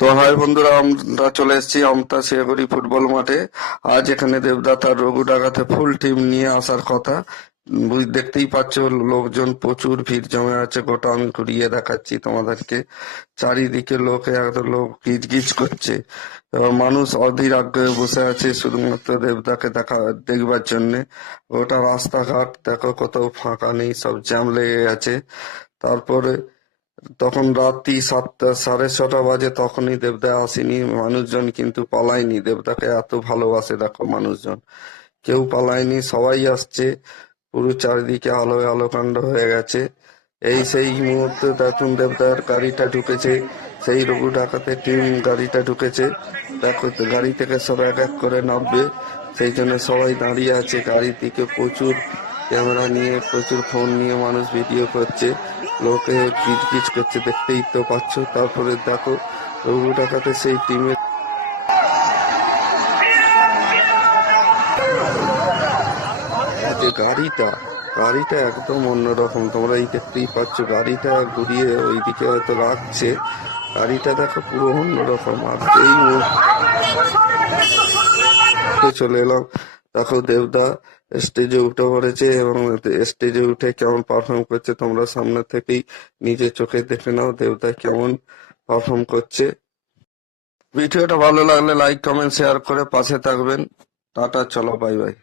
তো হাই বন্ধুরা, আমরা চলে এসেছি আমতা শিয়াগড়ি ফুটবল মাঠে। আজ এখানে দেবদা তার রঘু ডাকাতে ফুল টিম নিয়ে আসার কথা। দেখতেই পাচ্ছ লোকজন প্রচুর ভিড় জমে আছে। গোটা আমি ঘুরিয়ে দেখাচ্ছি তোমাদেরকে। চারিদিকে লোক গিজ করছে। এবার মানুষ অধীর আগ্রহে বসে আছে শুধুমাত্র দেবদাকে দেখবার জন্য। গোটা রাস্তাঘাট দেখো, কোথাও ফাঁকা নেই, সব জ্যাম লেগে গেছে। তারপরে তখন রাত্রি 7টা, 6:30 বাজে, তখনই দেবদা আসেনি। মানুষজন কিন্তু পালায়নি, দেবদাকে এত ভালোবাসে দেখো মানুষজন। কেউ পালায়নি, সবাই আসছে। পুরো চারিদিকে আলোয় আলোকাণ্ড হয়ে গেছে। সেই মুহূর্তে দেখুন দেবদার গাড়িটা ঢুকেছে, সেই রঘু ডাকাতের টিম গাড়িটা ঢুকেছে। দেখো তো, গাড়ি থেকে সব এক এক করে নামবে, সেই জন্য সবাই দাঁড়িয়ে আছে। গাড়ির দিকে প্রচুর ক্যামেরা নিয়ে, প্রচুর ফোন নিয়ে মানুষ ভিডিও করছে। লোকে গিজ করছে, দেখতেই তো পাচ্ছ। তারপরে দেখো রঘু ডাকাতের সেই টিমের যে গাড়িটা একদম অন্যরকম। তোমরা এই দেখতেই পাচ্ছ, গাড়িটা ঘুরিয়ে ওইদিকে হয়তো রাখছে। গাড়িটা দেখো পুরো অন্যরকম। আর এই মুহূর্তে চলে এলাম, দেখো দেবদা স্টেজে উঠে পড়েছে এবং স্টেজে উঠে কেমন পারফর্ম করছে তোমরা সামনে থেকেই নিজের চোখে দেখে নাও দেবদা কেমন পারফর্ম করছে। ভিডিওটা ভালো লাগলে লাইক কমেন্ট শেয়ার করে পাশে থাকবেন। টাটা, চলো, বাই বাই।